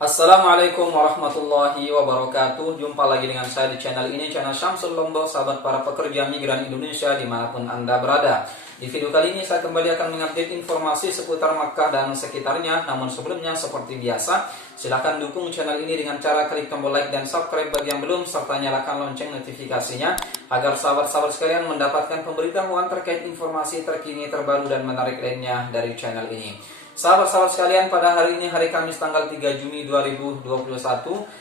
Assalamualaikum warahmatullahi wabarakatuh. Jumpa lagi dengan saya di channel ini, channel Syamsul Lombok, sahabat para pekerja migran Indonesia dimanapun Anda berada. Di video kali ini saya kembali akan mengupdate informasi seputar Makkah dan sekitarnya. Namun sebelumnya seperti biasa, silahkan dukung channel ini dengan cara klik tombol like dan subscribe bagi yang belum, serta nyalakan lonceng notifikasinya agar sahabat-sahabat sekalian mendapatkan pemberitahuan terkait informasi terkini, terbaru dan menarik lainnya dari channel ini. Sahabat-sahabat sekalian, pada hari ini, hari Kamis tanggal 3 Juni 2021,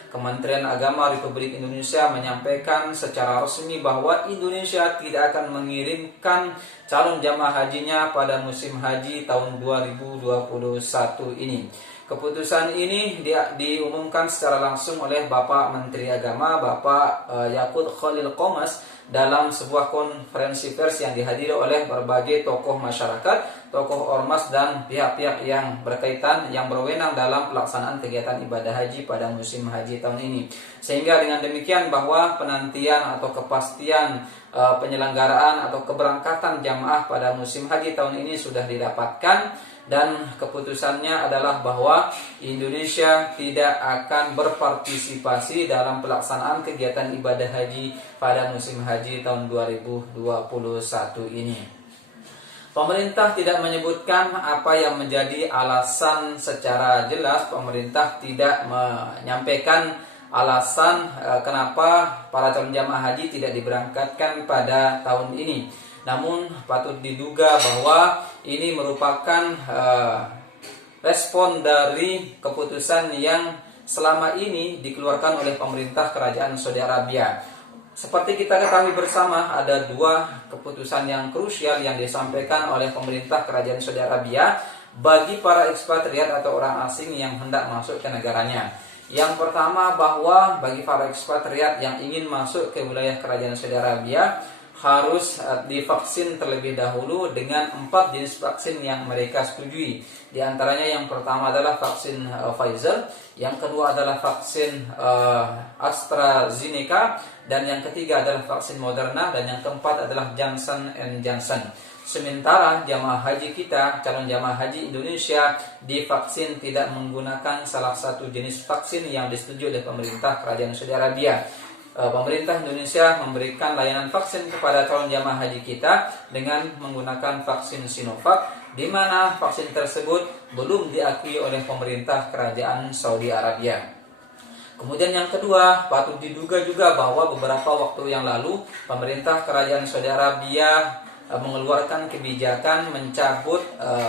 Kementerian Agama Republik Indonesia menyampaikan secara resmi bahwa Indonesia tidak akan mengirimkan calon jamaah hajinya pada musim haji tahun 2021 ini. Keputusan ini diumumkan secara langsung oleh Bapak Menteri Agama, Bapak Yakut Khalil Qomas, dalam sebuah konferensi pers yang dihadiri oleh berbagai tokoh masyarakat, tokoh ormas dan pihak-pihak yang berkaitan yang berwenang dalam pelaksanaan kegiatan ibadah haji pada musim haji tahun ini. Sehingga dengan demikian bahwa penantian atau kepastian penyelenggaraan atau keberangkatan jamaah pada musim haji tahun ini sudah didapatkan, dan keputusannya adalah bahwa Indonesia tidak akan berpartisipasi dalam pelaksanaan kegiatan ibadah haji pada musim haji tahun 2021 ini. Pemerintah tidak menyebutkan apa yang menjadi alasan secara jelas. Pemerintah tidak menyampaikan alasan kenapa para calon jamaah haji tidak diberangkatkan pada tahun ini. Namun patut diduga bahwa ini merupakan respon dari keputusan yang selama ini dikeluarkan oleh pemerintah Kerajaan Saudi Arabia. Seperti kita ketahui bersama, ada dua keputusan yang krusial yang disampaikan oleh pemerintah Kerajaan Saudi Arabia bagi para ekspatriat atau orang asing yang hendak masuk ke negaranya. Yang pertama, bahwa bagi para ekspatriat yang ingin masuk ke wilayah Kerajaan Saudi Arabia harus divaksin terlebih dahulu dengan 4 jenis vaksin yang mereka setujui. Di antaranya yang pertama adalah vaksin Pfizer, yang kedua adalah vaksin AstraZeneca, dan yang ketiga adalah vaksin Moderna, dan yang keempat adalah Johnson & Johnson. Sementara jamaah haji kita, calon jamaah haji Indonesia, divaksin tidak menggunakan salah satu jenis vaksin yang disetujui oleh pemerintah Kerajaan Saudi Arabia. Pemerintah Indonesia memberikan layanan vaksin kepada calon jamaah haji kita dengan menggunakan vaksin Sinovac, di mana vaksin tersebut belum diakui oleh pemerintah Kerajaan Saudi Arabia. Kemudian yang kedua, patut diduga juga bahwa beberapa waktu yang lalu pemerintah Kerajaan Saudi Arabia mengeluarkan kebijakan mencabut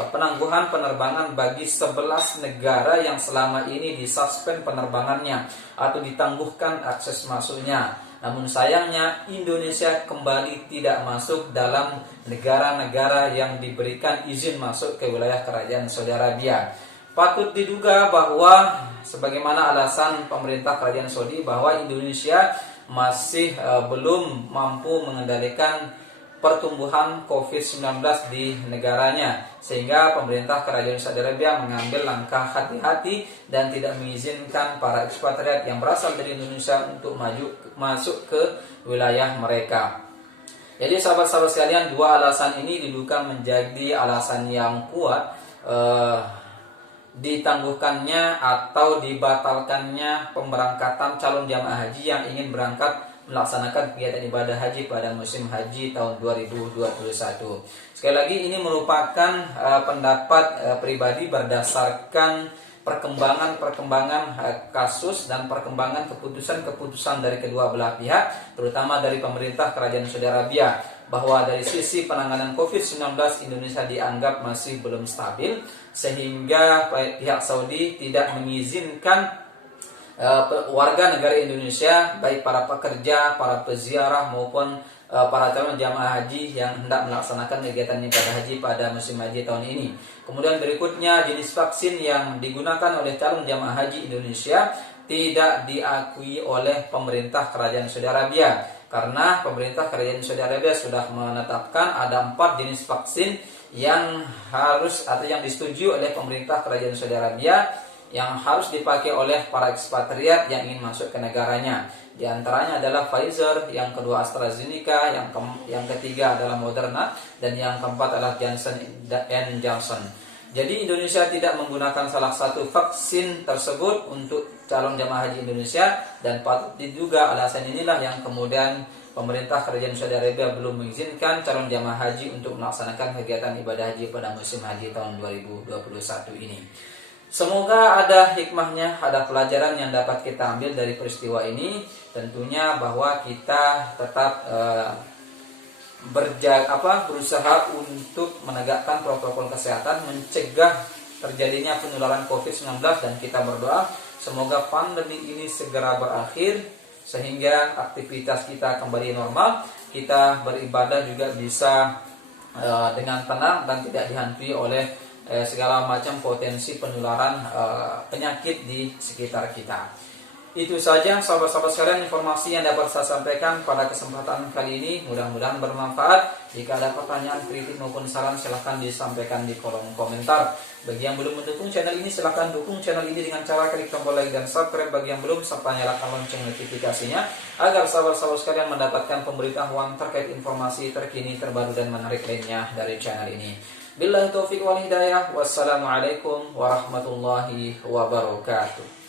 penangguhan penerbangan bagi 11 negara yang selama ini disuspend penerbangannya atau ditangguhkan akses masuknya. Namun sayangnya Indonesia kembali tidak masuk dalam negara-negara yang diberikan izin masuk ke wilayah Kerajaan Saudi Arabia. Patut diduga bahwa sebagaimana alasan pemerintah Kerajaan Saudi bahwa Indonesia masih belum mampu mengendalikan pertumbuhan COVID-19 di negaranya, sehingga pemerintah Kerajaan Saudi Arabia mengambil langkah hati-hati dan tidak mengizinkan para ekspatriat yang berasal dari Indonesia untuk masuk ke wilayah mereka. Jadi sahabat-sahabat sekalian, dua alasan ini diduga menjadi alasan yang kuat ditangguhkannya atau dibatalkannya pemberangkatan calon jamaah haji yang ingin berangkat melaksanakan kegiatan ibadah haji pada musim haji tahun 2021. Sekali lagi, ini merupakan pendapat pribadi berdasarkan perkembangan kasus dan perkembangan keputusan dari kedua belah pihak, terutama dari pemerintah Kerajaan Saudi Arabia, bahwa dari sisi penanganan COVID-19 Indonesia dianggap masih belum stabil, sehingga pihak Saudi tidak mengizinkan warga negara Indonesia, baik para pekerja, para peziarah maupun para calon jamaah haji yang hendak melaksanakan kegiatan ibadah haji pada musim haji tahun ini. Kemudian berikutnya, jenis vaksin yang digunakan oleh calon jamaah haji Indonesia tidak diakui oleh pemerintah Kerajaan Saudi Arabia, karena pemerintah Kerajaan Saudi Arabia sudah menetapkan ada 4 jenis vaksin yang harus atau yang disetujui oleh pemerintah Kerajaan Saudi Arabia yang harus dipakai oleh para ekspatriat yang ingin masuk ke negaranya. Di antaranya adalah Pfizer, yang kedua AstraZeneca, yang ketiga adalah Moderna, dan yang keempat adalah Johnson & Johnson. Jadi Indonesia tidak menggunakan salah satu vaksin tersebut untuk calon jamaah haji Indonesia, dan patut diduga alasan inilah yang kemudian pemerintah Kerajaan Saudi Arabia belum mengizinkan calon jamaah haji untuk melaksanakan kegiatan ibadah haji pada musim haji tahun 2021 ini. Semoga ada hikmahnya, ada pelajaran yang dapat kita ambil dari peristiwa ini. Tentunya bahwa kita tetap berusaha untuk menegakkan protokol kesehatan, mencegah terjadinya penularan COVID-19, dan kita berdoa semoga pandemi ini segera berakhir sehingga aktivitas kita kembali normal, kita beribadah juga bisa dengan tenang dan tidak dihantui oleh segala macam potensi penularan penyakit di sekitar kita. Itu saja sahabat-sahabat sekalian informasi yang dapat saya sampaikan pada kesempatan kali ini. Mudah-mudahan bermanfaat. Jika ada pertanyaan, kritik maupun saran, silahkan disampaikan di kolom komentar. Bagi yang belum mendukung channel ini, silahkan dukung channel ini dengan cara klik tombol like dan subscribe bagi yang belum, serta nyalakan lonceng notifikasinya agar sahabat-sahabat sekalian mendapatkan pemberitahuan terkait informasi terkini, terbaru, dan menarik lainnya dari channel ini. Billahi taufiq wal hidayah. Wassalamualaikum warahmatullahi wabarakatuh.